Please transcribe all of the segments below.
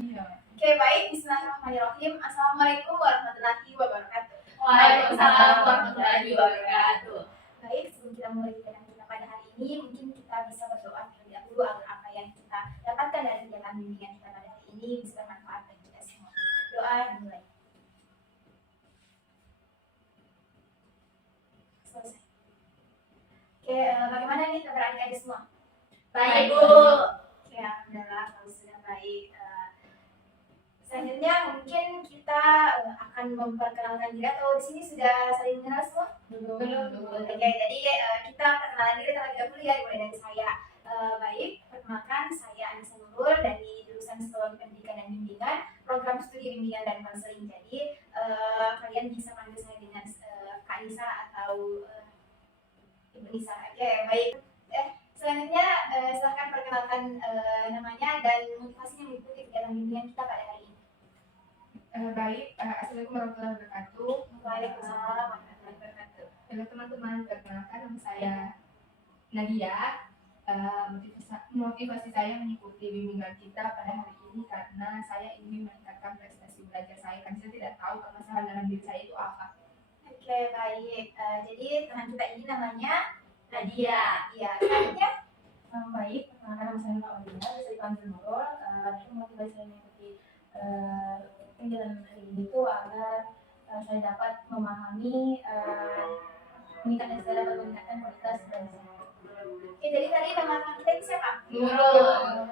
Iya. Oke, baik. Bismillahirrahmanirrahim. Assalamualaikum warahmatullahi wabarakatuh. Waalaikumsalam warahmatullahi wabarakatuh. Baik, sebelum kita mulai kegiatan kita pada hari ini, mungkin kita bisa berdoa terlebih dahulu agar apa yang kita dapatkan dari kegiatan bimbingan kita pada hari ini bisa bermanfaat bagi kita semua. Doa dimulai. Selesai. Oke, bagaimana nih kabar adik-adik semua? Baik, Bu. Oke, alhamdulillah kalau sudah baik. Selanjutnya mungkin kita akan memperkenalkan diri, atau di sini sudah saling mengenal semua? Belum. Oke, jadi kita perkenalan diri terlebih dahulu ya, mulai dari saya. Baik, perkenalkan saya Anissa Nurul dari jurusan Psikologi Pendidikan dan Bimbingan, program studi bimbingan dan konseling. Jadi kalian bisa panggil saya dengan Kak Nisa atau Ibu Nisa. Oke, baik. Selanjutnya silahkan perkenalkan namanya dan motivasinya mengikuti kegiatan bimbingan kita pada hari ini. Baik, assalamualaikum warahmatullahi wabarakatuh. Waalaikumsalam warahmatullahi wabarakatuh. Halo teman-teman, perkenalkan nama saya Nadia. Motivasi saya mengikuti bimbingan kita pada hari ini karena saya ingin meningkatkan prestasi belajar saya, karena saya tidak tahu permasalahan dalam diri saya itu apa. Oke, baik. Jadi teman kita ini namanya Nadia. Iya, selanjutnya. Baik, perkenalkan nama saya Mbak Nadia, bisa dipanggil Nurul. Motivasi saya mengikuti kegiatan hari ini itu agar saya dapat memahami saya dapat meningkatkan kualitas belajar saya. Oke, jadi tadi nama kita ini siapa? Nurul.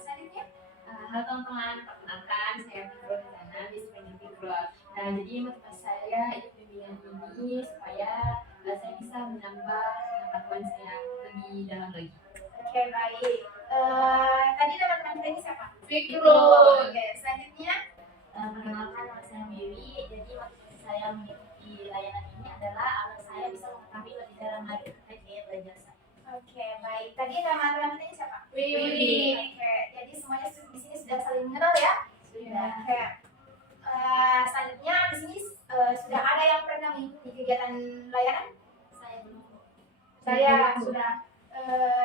Selanjutnya. Halo teman-teman, perkenalkan saya Fikro di sana, dispenser Fikro. Nah, jadi motivasi saya ikut bimbingan ini supaya saya bisa menambah pengetahuan saya lebih dalam lagi. Oke, baik. Tadi nama teman kita ini siapa? Fikro. Oke, selanjutnya. Perkenalkan nama saya Mary. Jadi motivasi saya mengikuti layanan ini adalah agar saya bisa mengetahui lebih dalam lagi terkait gaya belajar saya. Oke, baik. Tadi nama teman kita ini siapa? Widi. Oke, jadi semuanya di sini sudah saling mengenal ya? Sudah. Oke. Selanjutnya di sini sudah ada yang pernah mengikuti kegiatan layanan? Saya belum. Saya sudah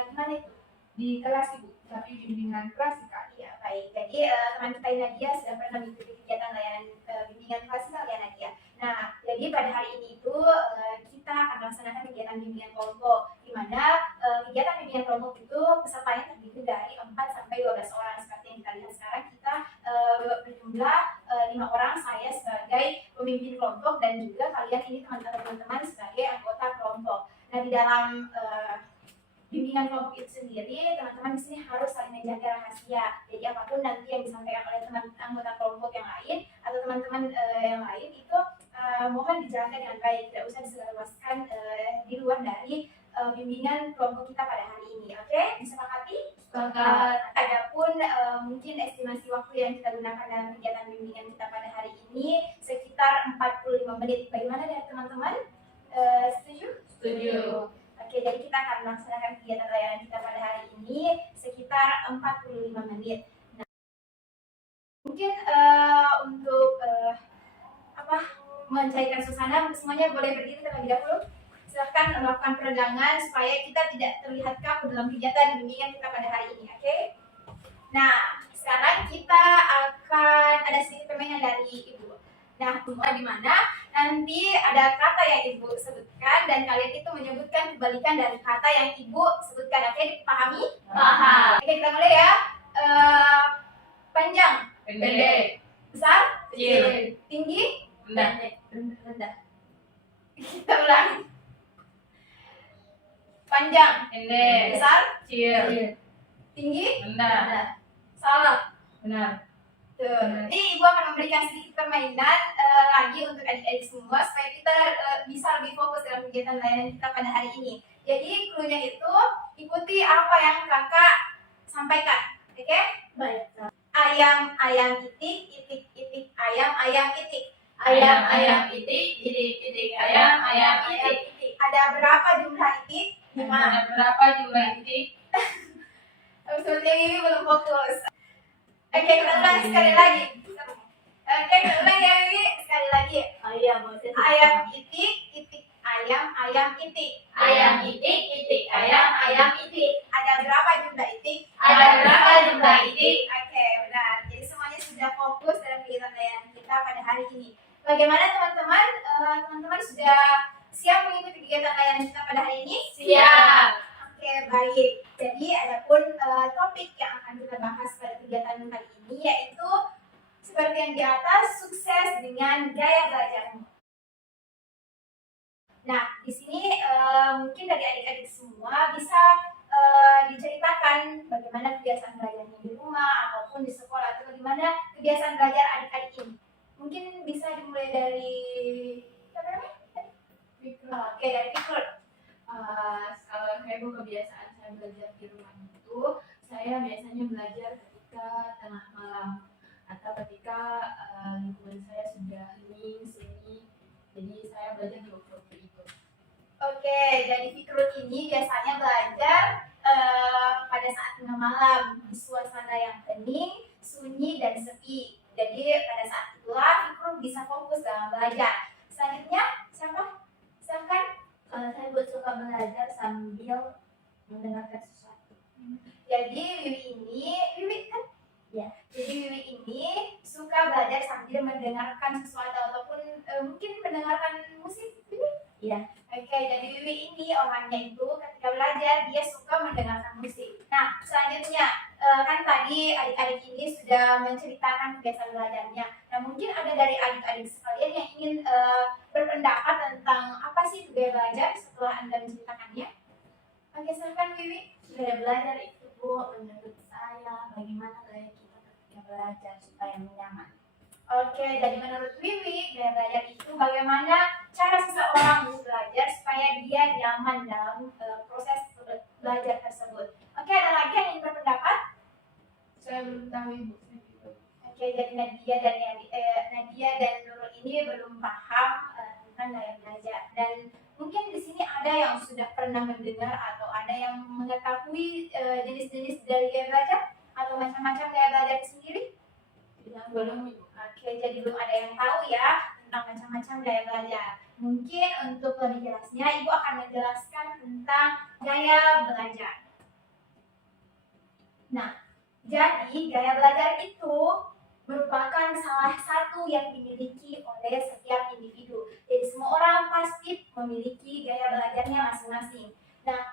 Gimana itu? di kelas Ibu, tapi bimbingan klasikal. Iya, baik. Jadi teman kita ini Nadia sudah pernah mengikuti kegiatan layanan bimbingan klasikal ya Nadia. Nah, jadi pada hari ini itu kita akan melaksanakan kegiatan bimbingan kelompok, di mana kegiatan bimbingan kelompok itu pesertanya terdiri dari 4 sampai 12 orang. Seperti yang kita lihat sekarang, kita berjumlah 5 orang, saya sebagai pemimpin kelompok dan juga kalian ini teman-teman sebagai anggota kelompok. Nah, di dalam bimbingan kelompok itu sendiri, teman-teman di sini harus saling menjaga rahasia. Jadi apapun nanti yang disampaikan oleh teman anggota kelompok yang lain atau teman-teman yang lain itu mohon dijalankan dengan baik, tidak usah disebarluaskan di luar dari bimbingan kelompok kita pada hari ini. Oke, disepakati? Sepakat. Adapun mungkin estimasi waktu yang kita gunakan dalam kegiatan bimbingan kita pada hari ini sekitar 45 menit. Bagaimana dari teman-teman? Setuju? Setuju. Oke, jadi kita akan melaksanakan kegiatan layanan kita pada hari ini sekitar 45 menit. Nah, mungkin untuk mencairkan suasana, semuanya boleh berdiri terlebih dahulu. Silahkan melakukan peregangan supaya kita tidak terlihat kaku dalam kegiatan bimbingan kita pada hari ini. Oke? Nah, sekarang kita akan ada sedikit permainan dari Ibu. Nah, di mana nanti ada kata yang Ibu sebutkan dan kalian itu menyebutkan kebalikan dari kata yang Ibu sebutkan. Oke, dipahami? Paham. Oke, kita mulai ya. Panjang, Pendek. besar, Kecil. tinggi, Rendah. kita ulangi. Panjang, Pendek. besar, Kecil. tinggi, Rendah. salah. Benar. Tuh. Jadi Ibu akan memberikan sedikit permainan lagi untuk adik-adik semua supaya kita bisa lebih fokus dalam kegiatan layanan kita pada hari ini. Jadi clue-nya itu ikuti apa yang kakak sampaikan. Oke? Baik. Ayam itik itik ayam itik. Ayam itik, itik ayam itik. Ada berapa jumlah itik? 5. Ada berapa jumlah itik? Seperti yang ini belum fokus. Oke, kita ulangi sekali lagi. Oke, kita ulangi yang ini sekali lagi. Ayam itik itik ayam itik. Ayam itik ayam itik. Ada berapa jumlah itik? Ada berapa jumlah itik? Oke, benar. Jadi semuanya baik. Jadi adapun topik yang akan kita bahas pada kegiatan kali ini yaitu seperti yang di atas, sukses dengan gaya belajarmu. Nah, di sini mungkin dari adik-adik semua bisa diceritakan bagaimana kebiasaan belajarnya di rumah ataupun di sekolah, atau bagaimana kebiasaan belajar adik-adik ini. Mungkin bisa dimulai dari siapa namanya? Oke, dari Fikrul. Kalau saya kebiasaan saya belajar di rumah itu, saya biasanya belajar ketika tengah malam atau ketika lingkungan saya sudah hening, sunyi. Jadi saya belajar di waktu itu. Oke, dari Fikrul ini biasanya belajar pada saat tengah malam di suasana yang hening, sunyi, dan sepi. Jadi pada saat itulah Fikrul bisa fokus dalam belajar. Selanjutnya, siapa? Silakan. Saya suka belajar sambil mendengarkan sesuatu. Jadi Wiwi kan? Ya. Jadi Wiwi ini suka belajar sambil mendengarkan sesuatu ataupun mungkin mendengarkan musik. Iya. Oke, jadi Wiwi ini orangnya itu ketika belajar dia suka mendengarkan musik. Nah, selanjutnya kan tadi adik-adik ini sudah menceritakan kebiasaan belajarnya. Nah, mungkin ada dari adik-adik sekalian yang ingin berpendapat tentang apa sih gaya belajar setelah Anda menceritakannya. Oke, silakan Wiwi. Gaya belajar itu menurut saya bagaimana gaya kita ketika belajar supaya nyaman. Oke, jadi menurut Wiwi, gaya belajar itu bagaimana cara seseorang belajar supaya dia nyaman dalam proses belajar tersebut. Oke, ada lagi yang ingin berpendapat? Saya belum tahu Ibu. Oke, jadi Nadia dan Nurul ini belum paham tentang gaya belajar. Dan mungkin di sini ada yang sudah pernah mendengar atau ada yang mengetahui jenis-jenis dari gaya belajar atau macam-macam gaya belajar itu sendiri? Belum. Oke, jadi belum ada yang tahu ya tentang macam-macam gaya belajar. Mungkin untuk lebih jelasnya, Ibu akan menjelaskan tentang gaya belajar. Nah, jadi gaya belajar itu merupakan salah satu yang dimiliki oleh setiap individu. Jadi semua orang pasti memiliki gaya belajarnya masing-masing. Nah,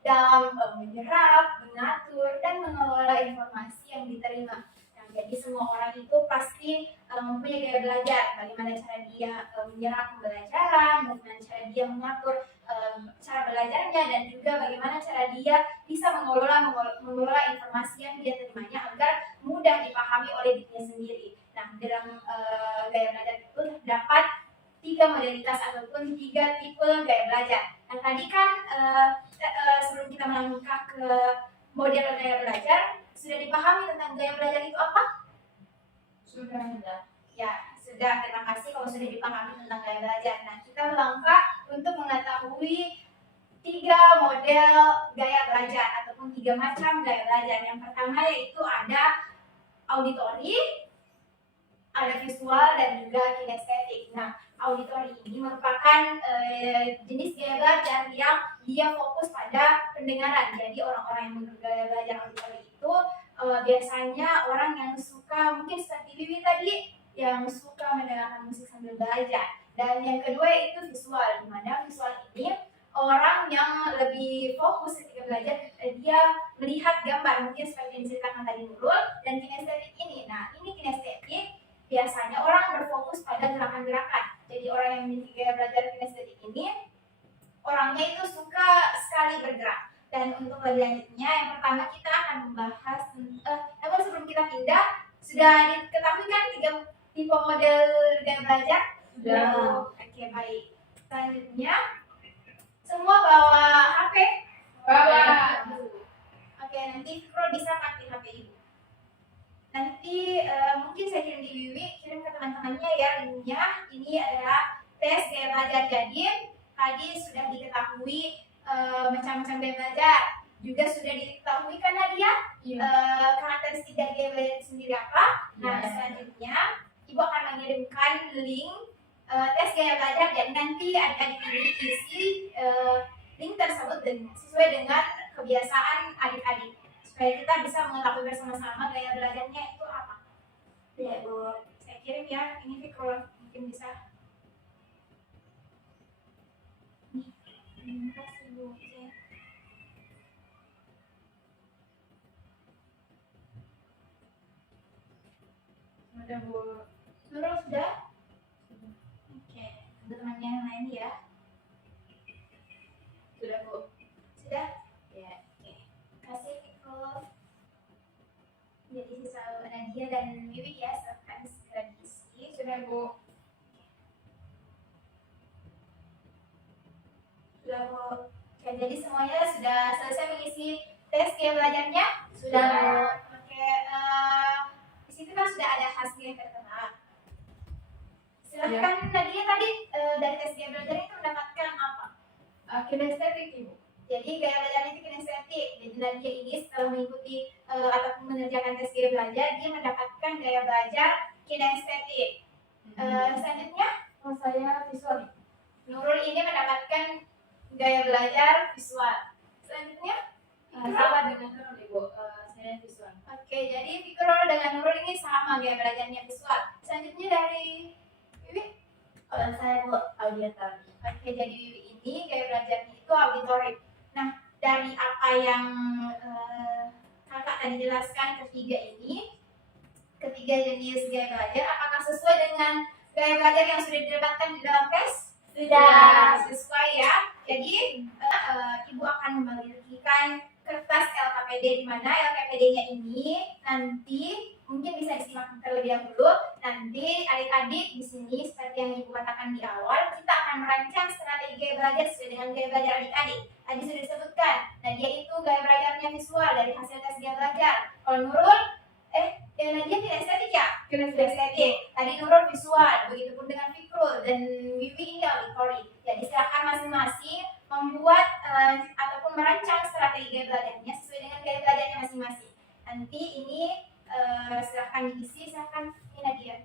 dalam menyerap, mengatur, dan mengelola informasi yang diterima. Jadi semua orang itu pasti mempunyai gaya belajar. Bagaimana cara dia menyerap pembelajaran, bagaimana cara dia mengatur cara belajarnya, dan juga bagaimana cara dia bisa mengelola informasi yang dia terimanya agar mudah dipahami oleh dirinya sendiri. Nah, dalam gaya belajar itu terdapat 3 modalitas ataupun 3 tipe gaya belajar. Nah, tadi kan sebelum kita melangkah ke model gaya belajar, sudah dipahami tentang gaya belajar itu apa? Sudah. Ya, sudah. Terima kasih kalau sudah dipahami tentang gaya belajar. Nah, kita melangkah untuk mengetahui 3 model gaya belajar ataupun 3 macam gaya belajar. Yang pertama yaitu ada auditori, ada visual, dan juga kinestetik. Nah, auditori ini merupakan jenis gaya belajar yang dia fokus pada pendengaran. Jadi orang-orang yang bergaya belajar auditori itu biasanya orang yang suka, mungkin seperti Wiwi tadi, yang suka mendengarkan musik sambil belajar. Dan yang kedua yaitu visual, di mana visual ini orang yang lebih fokus ketika belajar, dia melihat gambar, mungkin seperti yang diceritakan tadi Nurul. Dan kinestetik ini, nah ini kinestetik biasanya orang berfokus pada gerakan-gerakan. Jadi orang yang memiliki gaya belajar kinestetik ini orangnya itu suka sekali bergerak. Dan untuk lebih lanjutnya, yang pertama kita akan membahas namun sebelum kita pindah, sudah diketahui kan 3 tipe model gaya belajar? Sudah. Oke, baik. Selanjutnya, semua bawa HP? Bawa. Oke, nanti Pro bisa pakai HP Ibu. Nanti mungkin saya kirim di Wiwi, kirim ke teman-temannya ya linknya. Ini adalah tes gaya belajar. Jadi tadi sudah diketahui macam-macam gaya belajar. Juga sudah diketahui kan Nadia karakteristik dari gaya belajar itu sendiri apa. Nah, selanjutnya Ibu akan mengirimkan link tes gaya belajar. Jadi nanti adik-adik ini isi link tersebut sesuai dengan kebiasaan adik-adik, supaya kita bisa mengetahui bersama-sama gaya belajarnya itu apa. Ya Bu, saya kirim ya. Ini Fikro mungkin bisa. Terima kasih Bu. Sudah Bu. Nurul sudah? Oke, untuk temannya yang lain ya. Sudah Bu. Sudah? Ya. Oke. Kasih Nurul. Jadi sisa Nadia dan Wiwi ya, silakan segera diisi. Sudah Bu. Sudah Bu. Oke, jadi semuanya sudah selesai mengisi tes gaya belajarnya? Sudah, Bu. Oke, di situ kan sudah ada hasil yang tertera. Silakan Nadia tadi dari tes gaya belajar itu mendapatkan apa? Kinestetik Ibu. Jadi gaya belajarnya itu kinestetik. Jadi Nadia ini setelah mengikuti ataupun mengerjakan tes gaya belajar, dia mendapatkan gaya belajar kinestetik. Selanjutnya, Oh, saya visual. Nurul ini mendapatkan gaya belajar visual. Selanjutnya, Sama dengan Nurul Ibu. Saya visual. oke, jadi Fikrul dengan Nurul ini sama gaya belajarnya visual. Selanjutnya dari Wiwi. Kalau saya Bu auditory. Oke, jadi Wiwi ini gaya belajarnya itu auditory. Nah, dari apa yang kakak tadi jelaskan ketiga jenis gaya belajar, apakah sesuai dengan gaya belajar yang sudah didapatkan di dalam tes? Sudah. Sesuai ya. Jadi ibu akan membagikan kertas LKPD, di mana LKPD-nya ini nanti mungkin bisa disimak terlebih dahulu. Nanti adik-adik di sini seperti yang ibu katakan di awal, kita akan merancang strategi gaya belajar sesuai dengan gaya belajar adik-adik. Tadi sudah disebutkan, Nadia itu gaya belajarnya visual dari hasil tes gaya belajar. Kalau Nurul, Nadia tidak estetik ya? Estetik. Tadi Nurul visual, begitupun dengan Fikrul dan Wiwi ini auditory. Jadi silakan masing-masing membuat ataupun merancang strategi gaya belajarnya sesuai dengan gaya belajarnya masing-masing. Nanti ini silakan diisi, silakan ini Nadia.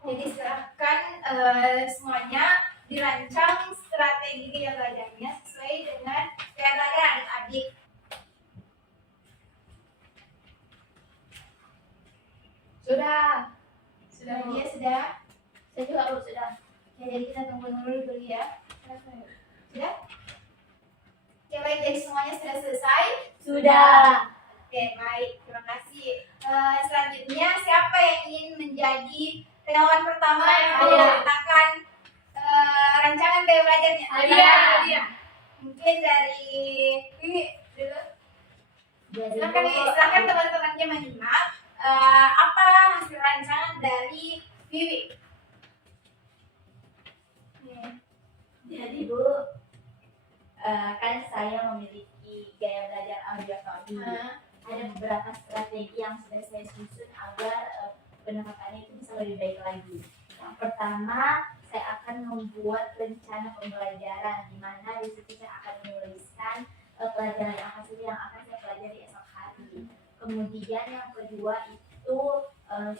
Jadi silakan semuanya dirancang strategi gaya belajarnya sesuai dengan gaya belajar adik-adik. Sudah. Sudah dia sudah. Saya juga Bu sudah. Ya, jadi kita tunggu dulu ya. Sudah? Oke, baik, jadi semuanya sudah selesai. Sudah. Oke, baik, terima kasih. Selanjutnya siapa yang ingin menjadi relawan pertama yang Saya. menceritakan rancangan gaya belajarnya? Nadia. Mungkin dari Wiwi dulu. Jadi Silakan Bu, silakan teman-temannya menyimak apa hasil rancangan dari Wiwi. Jadi Bu, kan saya memiliki gaya belajar auditory. Ada beberapa strategi yang sudah saya susun agar penerapannya itu bisa lebih baik lagi. Yang pertama, saya akan membuat rencana pembelajaran, di mana di situ saya akan menuliskan pelajaran yang akan saya pelajari esok hari. Kemudian yang kedua itu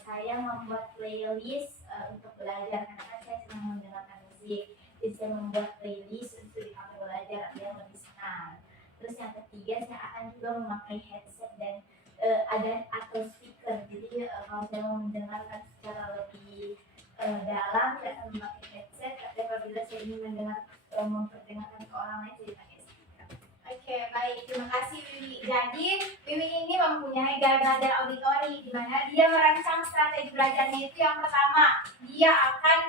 saya membuat playlist untuk belajar, karena kan saya senang mendengarkan musik. Jadi saya membuat playlist untuk dipakai belajar agar lebih senang. Terus yang ketiga, saya akan juga memakai headset dan atau speaker. Jadi kalau saya mau mendengarkan secara lebih dalam, saya akan memakai headset. Tapi apabila saya ingin memperdengarkan ke orang lain, saya pakai speaker. Oke, baik. Terima kasih Wiwi. Jadi, Wiwi ini mempunyai gaya belajar auditory, di mana dia merancang strategi belajarnya itu yang pertama, dia akan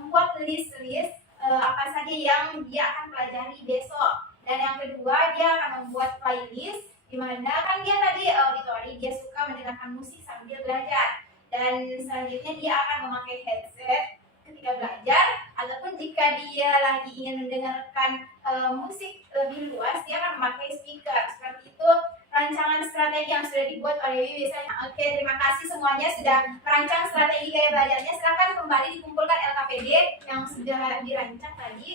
membuat list-list apa saja yang dia akan pelajari besok. Dan yang kedua, dia akan membuat playlist, di mana kan dia tadi auditory, dia suka mendengarkan musik sambil belajar. Dan selanjutnya dia akan memakai headset ketika belajar, ataupun jika dia lagi ingin mendengarkan musik lebih luas, dia akan memakai speaker. Seperti itu rancangan strategi yang sudah dibuat oleh Wiwi. Oke, terima kasih semuanya sudah merancang strategi gaya belajarnya. Silakan kembali dikumpulkan LKPD yang sudah dirancang tadi.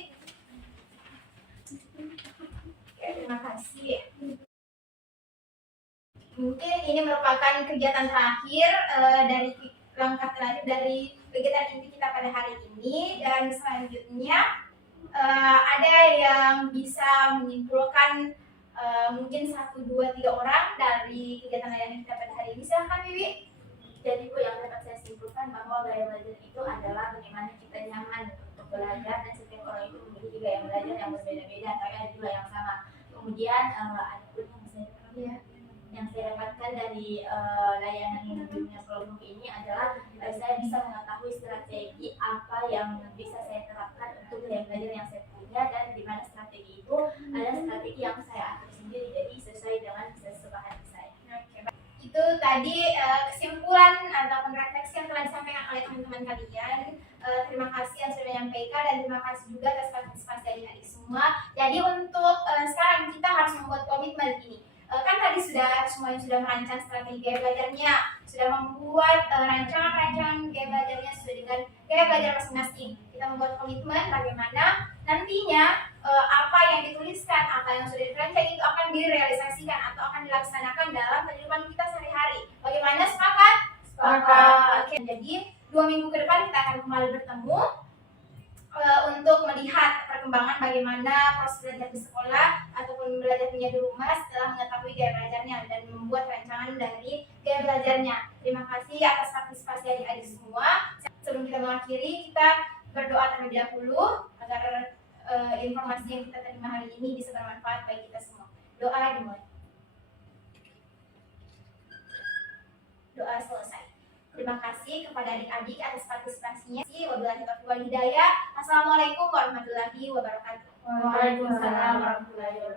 Oke, terima kasih. Mungkin ini merupakan kegiatan terakhir dari langkah terakhir dari kegiatan inti kita pada hari ini, dan selanjutnya ada yang bisa menyimpulkan mungkin 1, 2, 3 orang dari kegiatan layanan kita pada hari ini. Silahkan Wiwi. Jadi Bu, yang dapat saya simpulkan bahwa gaya belajar itu adalah bagaimana kita nyaman untuk belajar, dan setiap orang itu memiliki gaya belajar yang berbeda-beda, tapi ada juga yang sama. Kemudian ada pun yang saya dapatkan dari layanan bimbingan kelompok ini adalah saya bisa mengetahui strategi apa yang bisa saya terapkan untuk gaya belajar yang saya punya, dan di mana strategi itu adalah strategi yang saya atur sendiri, jadi sesuai dengan sesuka hati saya. Itu tadi kesimpulan ataupun refleksi yang telah disampaikan oleh teman-teman kalian. Terima kasih yang sudah menyampaikan, dan terima kasih juga atas partisipasi adik-adik semua. Jadi untuk sekarang kita harus membuat komitmen ini. Kan tadi semuanya sudah merancang strategi gaya belajarnya, sudah membuat rancangan gaya belajarnya sesuai dengan gaya belajar masing-masing. Kita membuat komitmen bagaimana nantinya apa yang dituliskan, apa yang sudah dirancang itu akan direalisasikan atau akan dilaksanakan dalam kehidupan kita sehari-hari. Bagaimana, sepakat? Sepakat. Oke, jadi 2 minggu ke depan kita akan kembali bertemu untuk melihat perkembangan bagaimana proses belajar di sekolah ataupun belajarnya di rumah setelah mengetahui gaya belajarnya dan membuat rancangan dari gaya belajarnya. Terima kasih atas partisipasi adik-adik semua. Sebelum kita mengakhiri, kita berdoa terlebih dahulu agar informasi yang kita terima hari ini bisa bermanfaat bagi kita semua. Doa dimulai. Doa selesai. Terima kasih kepada adik-adik atas partisipasinya. Wabillahi taufiq wal hidayah. Assalamualaikum warahmatullahi wabarakatuh. Waalaikumsalam warahmatullahi wabarakatuh.